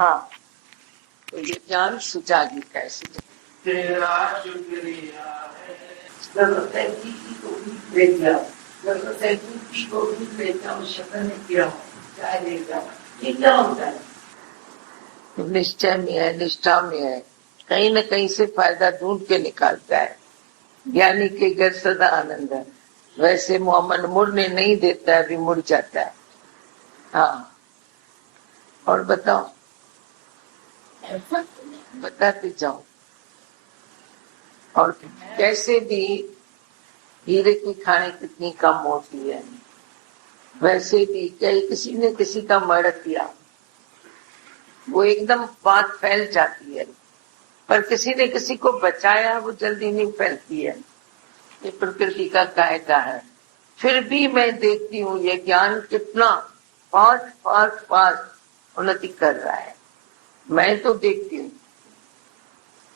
हाँ, तो ये ज्ञान सुजागी कैसे तेरा शुक्रिया है। जरूरत है की को भी ले जाओ, जरूरत है की को भी ले जाओ, शक्ल में किया चाहे ले जाओ। ये क्या होता है? निश्चय में है, निष्ठा में है, कहीं न कहीं से फायदा ढूंढ के निकालता है। ज्ञानी के घर सदा आनंद है। वैसे मोहम्मद मुड़ने नहीं देता है, अभी मुड़ जाता है। हाँ, और बताओ, बताते जाओ। और कैसे भी हीरे की खाने कितनी कम होती है, वैसे भी कहीं किसी ने किसी का मर्डर किया, वो एकदम बात फैल जाती है, पर किसी ने किसी को बचाया, वो जल्दी नहीं फैलती है। ये प्रकृति का कायदा है। फिर भी मैं देखती हूँ ये ज्ञान कितना फास्ट फास्ट फास्ट उन्नति कर रहा है। मैं तो देखती हूँ,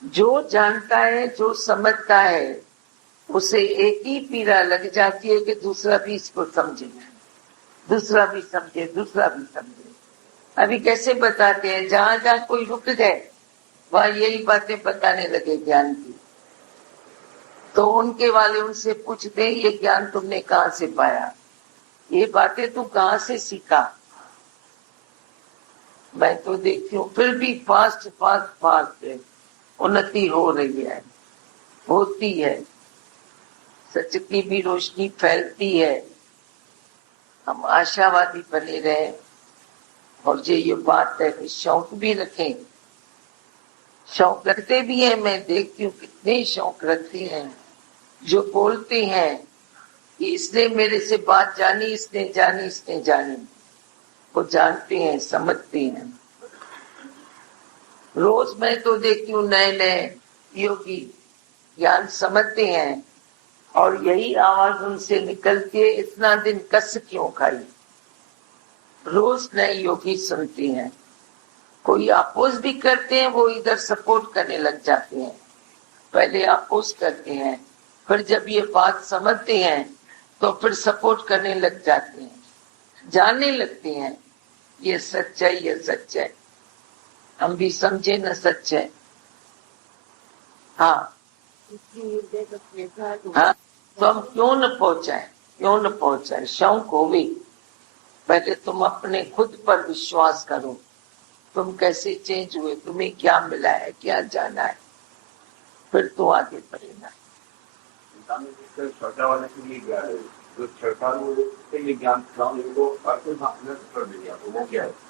जो जानता है, जो समझता है, उसे एक ही पीड़ा लग जाती है कि दूसरा भी इसको समझे, दूसरा भी समझे, दूसरा भी समझे। अभी कैसे बताते हैं, जहां जहां कोई रुक जाए वहां यही बातें बताने लगे ज्ञान की, तो उनके वाले उनसे पूछते हैं ये ज्ञान तुमने कहाँ से पाया, ये बातें तू कहाँ से सीखा। मैं तो देखती हूँ फिर भी फास्ट फास्ट फास्ट उन्नति हो रही है, होती है। सच की भी रोशनी फैलती है। हम आशावादी बने रहे, और ये बात है कि शौक भी रखें। शौक रखते भी हैं, मैं देखती हूँ कितने शौक रखते हैं, जो बोलते हैं कि इसने मेरे से बात जानी, इसने जानी, इसने जानी। वो जानते हैं, समझते हैं। रोज मैं तो देखती हूँ नए नए योगी ज्ञान समझते हैं, और यही आवाज उनसे निकलती है, इतना दिन कस क्यों खाई। रोज नए योगी सुनते हैं, कोई अपोज भी करते हैं, वो इधर सपोर्ट करने लग जाते हैं। पहले अपोज करते हैं, फिर जब ये बात समझते हैं तो फिर सपोर्ट करने लग जाते हैं, जानने लगते हैं ये सच है, ये सच है। हम भी समझे न सच है। हाँ हाँ, तो हम क्यों न पहुंचाए, क्यों न पहुंचाए। शौक हो भी, पहले तुम अपने खुद पर विश्वास करो, तुम कैसे चेंज हुए, तुम्हें क्या मिला है, क्या जाना है, फिर तो आगे बढ़ेगा। छोटा वाले के लिए ज्ञान है, जो छोटा वो ज्ञान को कर दिया, तो वो क्या है?